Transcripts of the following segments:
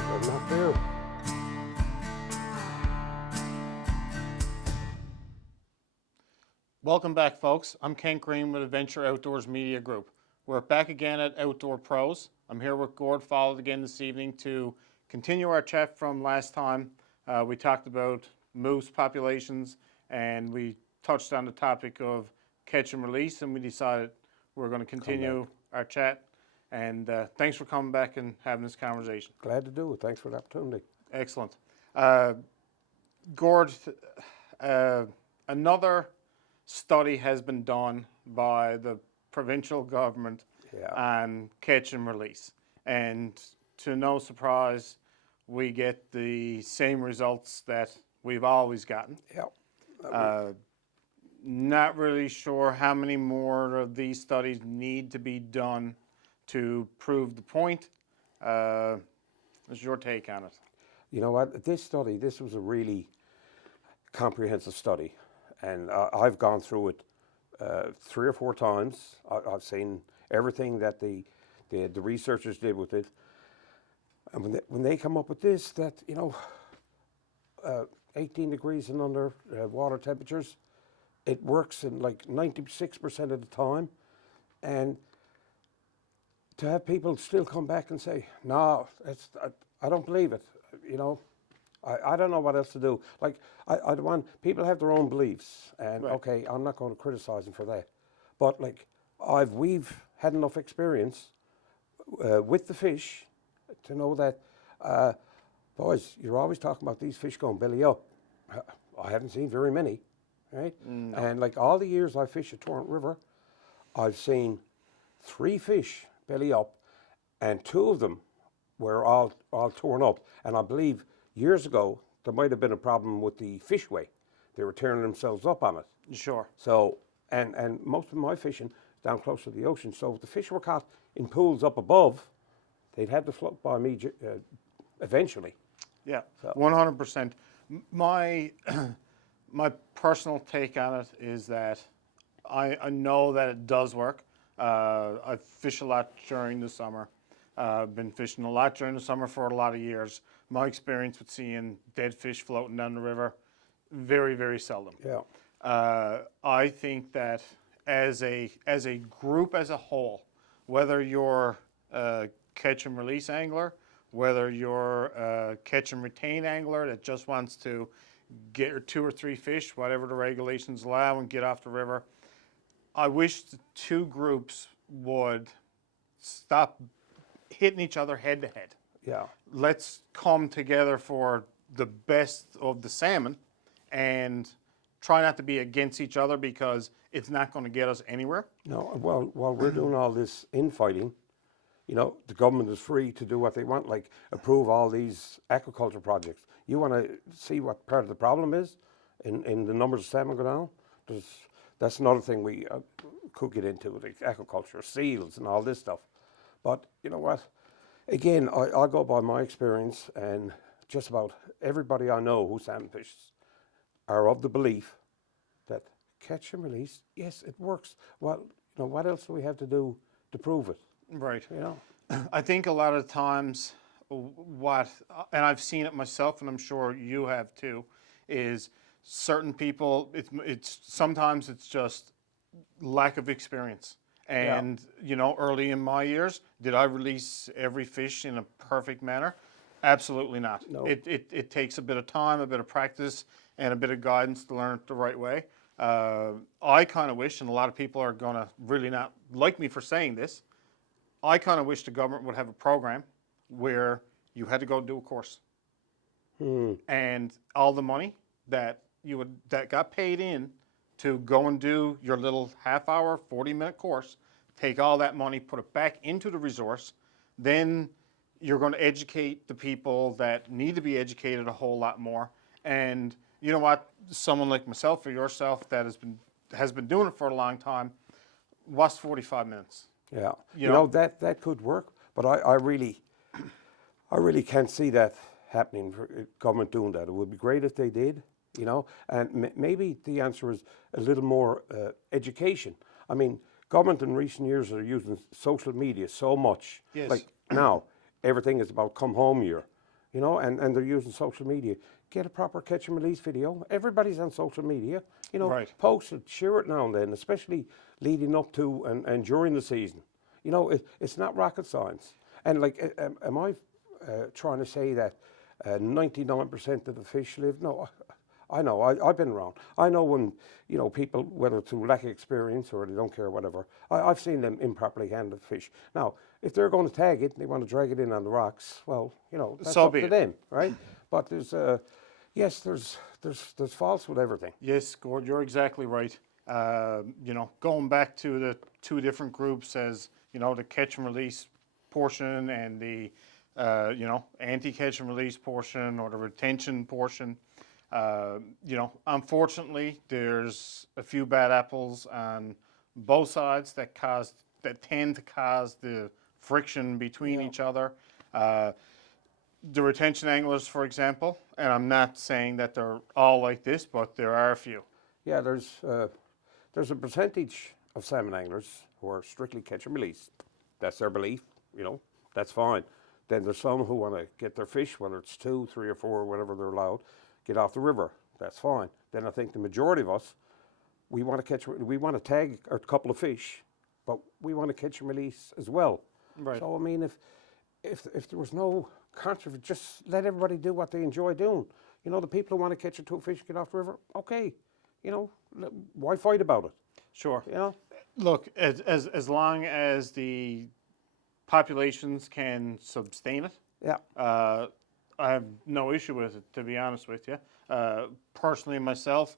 I'm not there. Welcome back, folks. I'm Ken Green with Adventure Outdoors Media Group. We're back again at Outdoor Pros. I'm here with Gord Follett again this evening to continue our chat from last time. We talked about moose populations and we touched on the topic of catch and release, and we decided we're going to continue our chat. And thanks for coming back and having this conversation. Glad to do it. Thanks for the opportunity. Excellent. Gord, another study has been done by the provincial government on catch and release. And to no surprise, we get the same results that we've always gotten. Not really sure how many more of these studies need to be done to prove the point. What's your take on it? You know what, this was a really comprehensive study. And I've gone through it 3 or 4 times. I've seen everything that the researchers did with it. And when they come up with this, that, 18 degrees and under water temperatures, it works in like 96% of the time. And to have people still come back and say, no, I don't believe it, I don't know what else to do. Like, I want people have their own beliefs, and okay, I'm not going to criticize them for that. But like, we've had enough experience with the fish to know that, boys, you're always talking about these fish going belly up. I haven't seen very many, right? No. And like all the years I fished at Torrent River, I've seen 3 fish belly up, and 2 of them were all torn up. And I believe years ago, there might have been a problem with the fishway. They were tearing themselves up on it. Sure. So, and most of my fishing down close to the ocean, so if the fish were caught in pools up above, they'd have to float by me eventually. Yeah, so. 100%. My personal take on it is that I know that it does work. I fish a lot during the summer. I've been fishing a lot during the summer for a lot of years. My experience with seeing dead fish floating down the river, very, very seldom. Yeah. I think that as a group as a whole, whether you're a catch and release angler, whether you're a catch and retain angler that just wants to get 2 or 3 fish, whatever the regulations allow, and get off the river, I wish the 2 groups would stop hitting each other head to head. Yeah. Let's come together for the best of the salmon and try not to be against each other, because it's not going to get us anywhere. No, well, while we're doing all this infighting, the government is free to do what they want, like approve all these aquaculture projects. You want to see what part of the problem is in the numbers of salmon go down? That's another thing we could get into, like aquaculture, seals and all this stuff. But you know what? Again, I go by my experience, and just about everybody I know who salmon fishes are of the belief that catch and release, yes, it works. Well, what else do we have to do to prove it? Right. I think a lot of times and I've seen it myself, and I'm sure you have too, is certain people, sometimes it's just lack of experience. And, early in my years, did I release every fish in a perfect manner? Absolutely not. No. It takes a bit of time, a bit of practice, and a bit of guidance to learn it the right way. I kind of wish, and a lot of people are going to really not like me for saying this, I kind of wish the government would have a program where you had to go do a course. And all the money that got paid in to go and do your little half-hour, 40-minute course, take all that money, put it back into the resource, then you're going to educate the people that need to be educated a whole lot more. And you know what? Someone like myself or yourself that has been doing it for a long time, what's 45 minutes? Yeah, that could work, but I really can't see that happening, for government doing that. It would be great if they did, and maybe the answer is a little more education. I mean, government in recent years are using social media so much. Yes. Like now, everything is about come home year. you know, and they're using social media. Get a proper catch and release video. Everybody's on social media, you know, Right. post it, share it now and then, especially leading up to and during the season. You know, it's not rocket science. And like, am I trying to say that 99% of the fish live? No, I know, I've been around. I know when, you know, people, whether through lack of experience or they don't care, whatever, I've seen them improperly handle fish. Now, if they're going to tag it and they want to drag it in on the rocks, well, you know, that's So up be to it. them, right? But there's, yes, there's faults with everything. Yes, Gord, you're exactly right. You know, going back to the two different groups as, you know, the catch and release portion and the, you know, anti-catch and release portion or the retention portion. You know, unfortunately, there's a few bad apples on both sides that tend to cause the friction between each other. The retention anglers, for example, and I'm not saying that they're all like this, but there are a few. Yeah, there's a percentage of salmon anglers who are strictly catch and release. That's their belief, you know, that's fine. Then there's some who want to get their fish, whether it's 2, 3, or 4, whatever they're allowed, get off the river. That's fine. Then I think the majority of us, we want to tag a couple of fish, but we want to catch and release as well. Right. So I mean, if there was no controversy, just let everybody do what they enjoy doing. You know, the people who want to catch a 2 fish, get off the river, okay. You know, why fight about it? Sure. You know. Look, as long as the populations can sustain it, Yeah. I have no issue with it, to be honest with you. Personally, myself,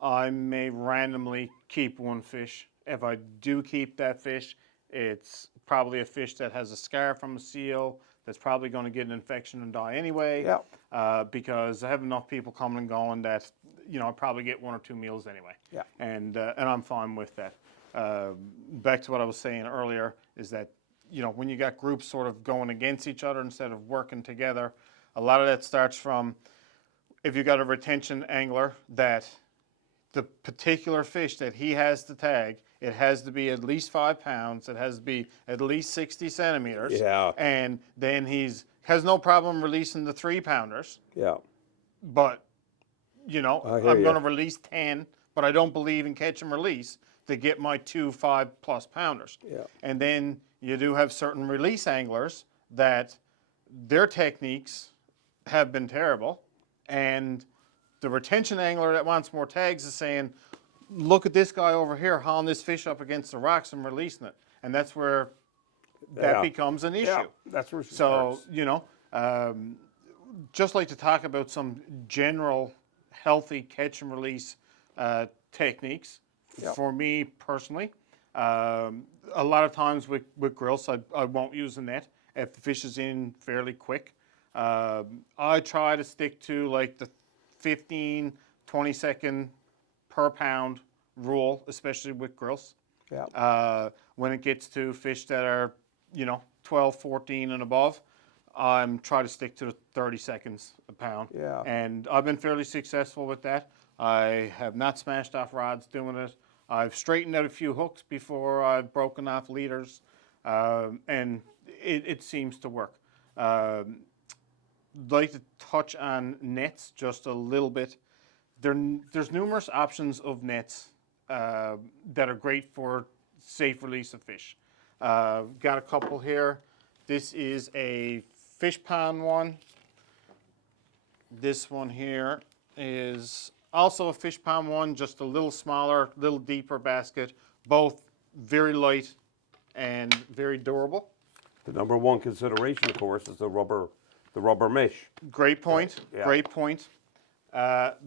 I may randomly keep one fish. If I do keep that fish, it's probably a fish that has a scar from a seal that's probably going to get an infection and die anyway. Yeah. Because I have enough people coming and going that, you know, I probably get 1 or 2 meals anyway. Yeah. And I'm fine with that. Back to what I was saying earlier is that, you know, when you got groups sort of going against each other instead of working together, a lot of that starts from if you got a retention angler that the particular fish that he has to tag, it has to be at least 5 pounds, it has to be at least 60 centimeters. Yeah. And then has no problem releasing the 3-pounders, Yeah. but, you know, I hear I'm ya. going to release 10, but I don't believe in catch and release to get my 2 5+ pounders. Yeah. And then you do have certain release anglers that their techniques have been terrible, and the retention angler that wants more tags is saying, look at this guy over here hauling this fish up against the rocks and releasing it. And that's where that Yeah. becomes an issue. Yeah. That's where it So, starts. you know, just like to talk about some general healthy catch and release techniques. Yep. For me personally, a lot of times with grills, I won't use a net if the fish is in fairly quick. I try to stick to like the 15, 20 second per pound rule, especially with grills. Yeah. When it gets to fish that are, you know, 12, 14 and above, I'm trying to stick to the 30 seconds a pound. Yeah. And I've been fairly successful with that. I have not smashed off rods doing it. I've straightened out a few hooks before I've broken off leaders, and it seems to work. Like to touch on nets just a little bit. There's numerous options of nets that are great for safe release of fish. Got a couple here. This is a fish pond one. This one here is also a fish pond one, just a little smaller, little deeper basket. Both very light and very durable. The number one consideration, of course, is the rubber mesh. Great point. Yeah. Great point.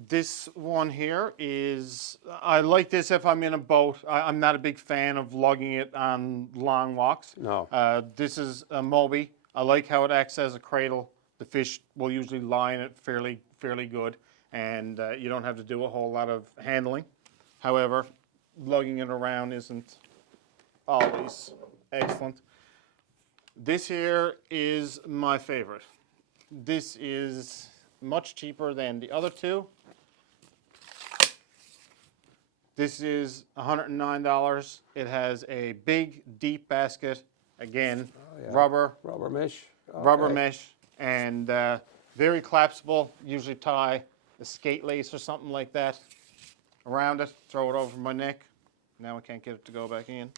This one here is, I like this if I'm in a boat. I'm not a big fan of lugging it on long walks. No. This is a Moby. I like how it acts as a cradle. The fish will usually lie in it fairly good, and you don't have to do a whole lot of handling. However, lugging it around isn't always excellent. This here is my favorite. This is much cheaper than the other two. This is $109. It has a big, deep basket. Again, yeah. rubber Rubber mesh. rubber Okay. mesh, and Very collapsible. Usually tie a skate lace or something like that around it. Throw it over my neck. Now I can't get it to go back in.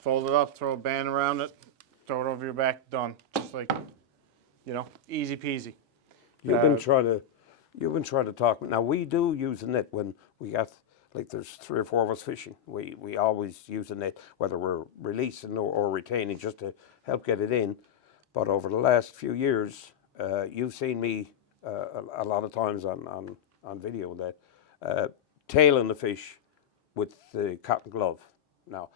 Fold it up, throw a band around it, throw it over your back, done. Just like, easy peasy. You've been trying to talk. Now we do use a net when we got, like, there's 3 or 4 of us fishing. We always use a net, whether we're releasing or retaining, just to help get it in. But over the last few years, you've seen me a lot of times on video that tailing the fish with the cotton glove now.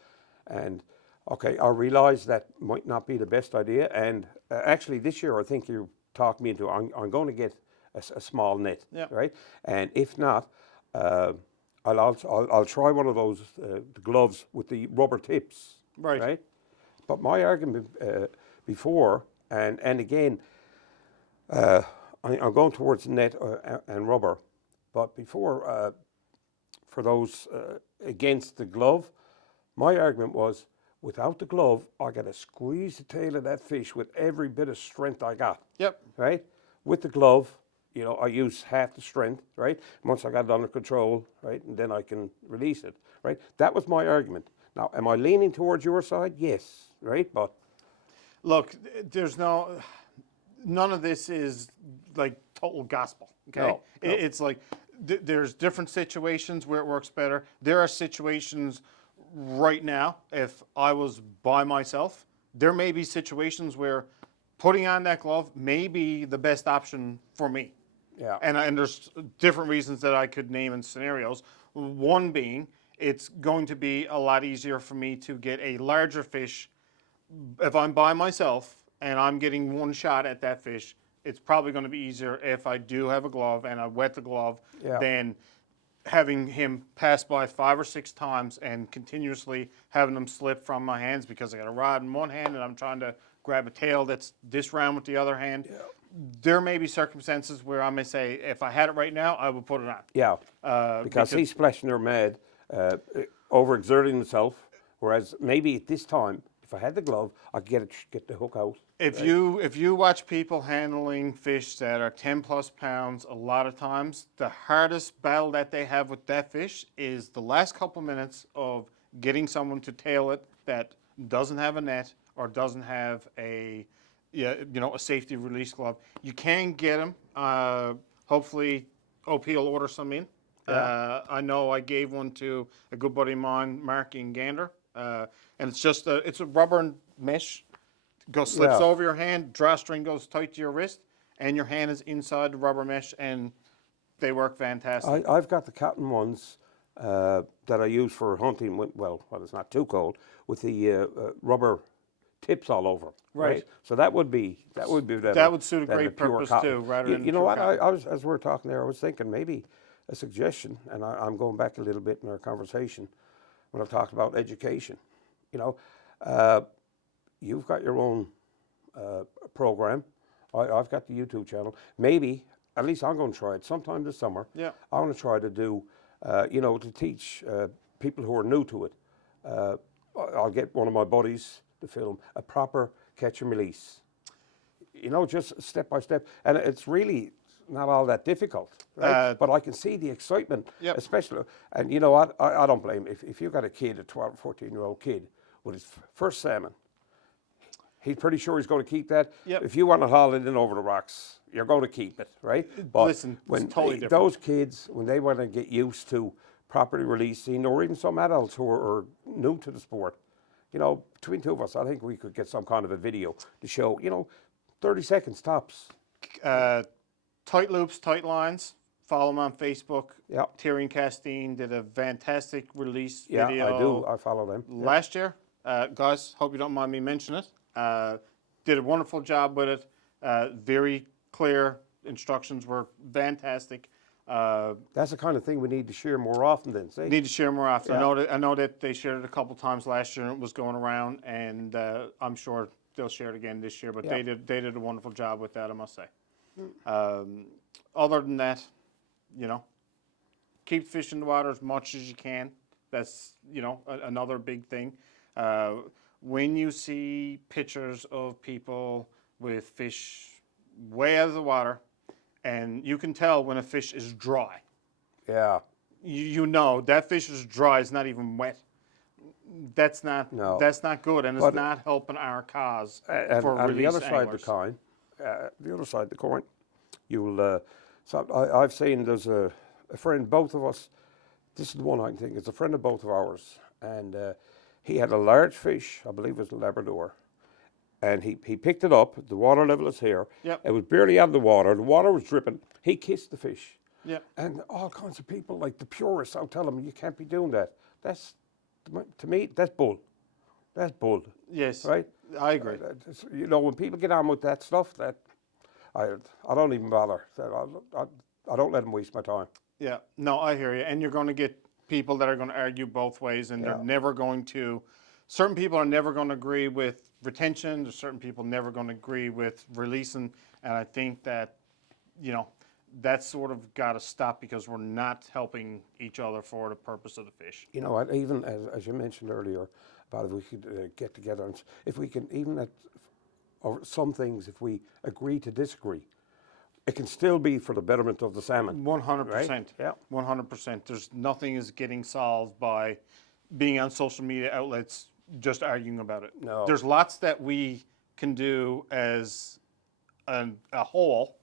And okay, I realise that might not be the best idea. And actually, this year I think you talked me into. I'm going to get a small net, right? And if not, I'll try one of those the gloves with the rubber tips, right? But my argument before and again, I'm going towards net and rubber, but before for those against the glove. My argument was, without the glove, I got to squeeze the tail of that fish with every bit of strength I got. Yep. Right? With the glove, I use half the strength, right? Once I got it under control, right? And then I can release it, right? That was my argument. Now, am I leaning towards your side? Yes, right? But look, there's none of this is like total gospel, okay? No. It's like there's different situations where it works better. There are situations right now, if I was by myself, there may be situations where putting on that glove may be the best option for me. Yeah. And there's different reasons that I could name in scenarios. One being, it's going to be a lot easier for me to get a larger fish if I'm by myself and I'm getting one shot at that fish. It's probably going to be easier if I do have a glove and I wet the glove than having him pass by 5 or 6 times and continuously having them slip from my hands because I got a rod in one hand and I'm trying to grab a tail that's this round with the other hand. Yeah. There may be circumstances where I may say, if I had it right now, I would put it on. Yeah, because he's splashing her mad, overexerting himself, whereas maybe at this time, if I had the glove, I could get the hook out. If you watch people handling fish that are 10 plus pounds, a lot of times the hardest battle that they have with that fish is the last couple minutes of getting someone to tail it that doesn't have a net or doesn't have a safety release glove. You can get them. Hopefully, OP will order some in. Yeah. I know I gave one to a good buddy of mine, Mark in Gander, and it's just it's a rubber mesh. Slips over your hand, drawstring goes tight to your wrist, and your hand is inside the rubber mesh, and they work fantastic. I've got the cotton ones that I use for hunting, when it's not too cold, with the rubber tips all over. Right. So that would suit a great purpose too, rather than you know what? I was, as we were talking there, I was thinking maybe a suggestion, and I'm going back a little bit in our conversation when I've talked about education. You've got your own program. I've got the YouTube channel. Maybe, at least I'm going to try it sometime this summer. Yeah. I want to try to do, to teach people who are new to it. I'll get one of my buddies to film a proper catch and release. Just step by step. And it's really not all that difficult, right? But I can see the excitement, especially. And you know what? I don't blame him. If you've got a kid, a 12, 14-year-old kid, with his first salmon, he's pretty sure he's going to keep that. Yep. If you want to haul it in over the rocks, you're going to keep it, right? But listen, when it's totally different. Those kids, when they want to get used to properly releasing, or even some adults who are new to the sport, between two of us, I think we could get some kind of a video to show, 30 seconds tops. Tight loops, tight lines. Follow them on Facebook. Yeah. Terry and Castine did a fantastic release video. Yeah, I do. I follow them. Last year. Guys, hope you don't mind me mentioning it. Did a wonderful job with it. Very clear instructions were fantastic. That's the kind of thing we need to share more often then, see? Need to share more often. Yeah. I know that they shared it a couple times last year and it was going around, and I'm sure they'll share it again this year, but they did a wonderful job with that, I must say. Other than that, keep fish in the water as much as you can. That's, another big thing. when you see pictures of people with fish way out of the water, and you can tell when a fish is dry. Yeah. You know that fish is dry, it's not even wet. That's not good, and it's not helping our cause for And the release other side of the anglers. coin, you'll. So I've seen there's a friend, both of us. This is the one I think. It's a friend of both of ours, and he had a large fish. I believe it was a Labrador, and he picked it up. The water level is here. Yep. It was barely out of the water. The water was dripping. He kissed the fish. Yep. And all kinds of people, like the purists, I'll tell them you can't be doing that. That's, to me, that's bull. That's bull. Yes. Right? I agree. You know, when people get on with that stuff, that I don't even bother. I don't let them waste my time. Yeah, no, I hear you. And you're going to get people that are going to argue both ways, and they're never going to. Certain people are never going to agree with retention. There's certain people never going to agree with releasing. And I think that, you know, that's sort of got to stop because we're not helping each other for the purpose of the fish. You know, even as you mentioned earlier, about if we could get together and if we can even or some things, if we agree to disagree, it can still be for the betterment of the salmon. 100%. Right? Yeah. 100%. There's nothing is getting solved by being on social media outlets just arguing about it. No. There's lots that we can do as a whole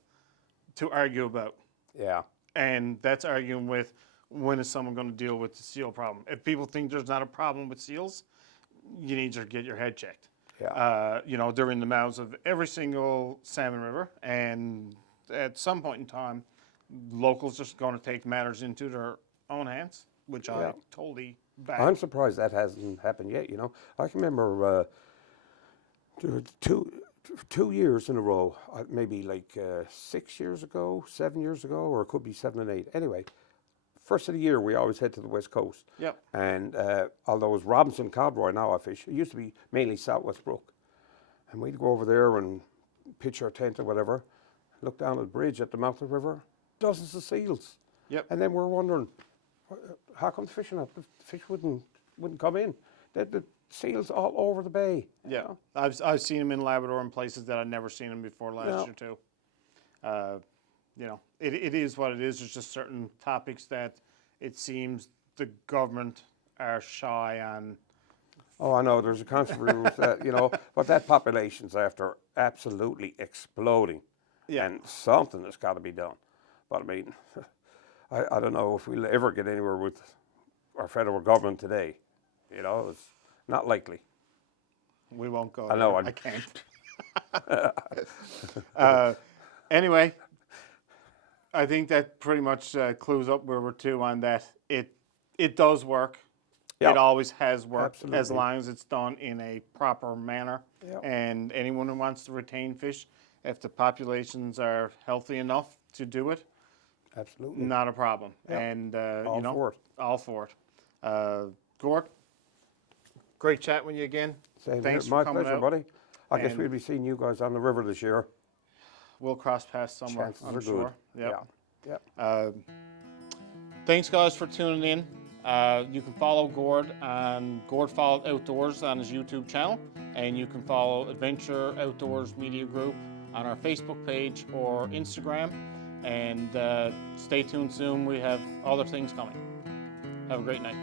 to argue about. Yeah. And that's arguing with when is someone going to deal with the seal problem. If people think there's not a problem with seals, you need to get your head checked. Yeah. You know, they're in the mouths of every single salmon river, and at some point in time, locals just going to take matters into their own hands, which I totally back. I'm surprised that hasn't happened yet. You know, I can remember two years in a row, maybe like 6 years ago, 7 years ago, or it could be 7 and 8. Anyway, first of the year we always head to the west coast. Yep. And although it was Robinson Codroy now I fish, it used to be mainly Southwest Brook, and we'd go over there and pitch our tent or whatever, look down at the bridge at the mouth of the river, dozens of seals. Yep. And then we're wondering, how come the fish wouldn't come in? The seals all over the bay. Yeah, you know? I've seen them in Labrador in places that I've never seen them before last year too. You know, it is what it is. There's just certain topics that it seems the government are shy on. Oh, I know. There's a controversy with that, you know, but that population's after absolutely exploding. Yeah. And something has got to be done. But I mean, I don't know if we'll ever get anywhere with our federal government today. You know, it's not likely. We won't go. I know. I can't. Anyway, I think that pretty much clues up where we're to on that. It does work. Yeah. It always has worked, Absolutely. as long as it's done in a proper manner. Yeah. And anyone who wants to retain fish, if the populations are healthy enough to do it, Absolutely. not a problem. Yeah. And All you know, for it. all for it. Gord, great chat with you again. Same Thanks here. for My coming pleasure, out. buddy. I guess And- we'll be seeing you guys on the river this year. We'll cross paths somewhere, Chances I'm are sure. good. Yep. Yeah. Thanks, guys, for tuning in. You can follow Gord on Gord Follett Outdoors on his YouTube channel, and you can follow Adventure Outdoors Media Group on our Facebook page or Instagram. And stay tuned soon. We have other things coming. Have a great night.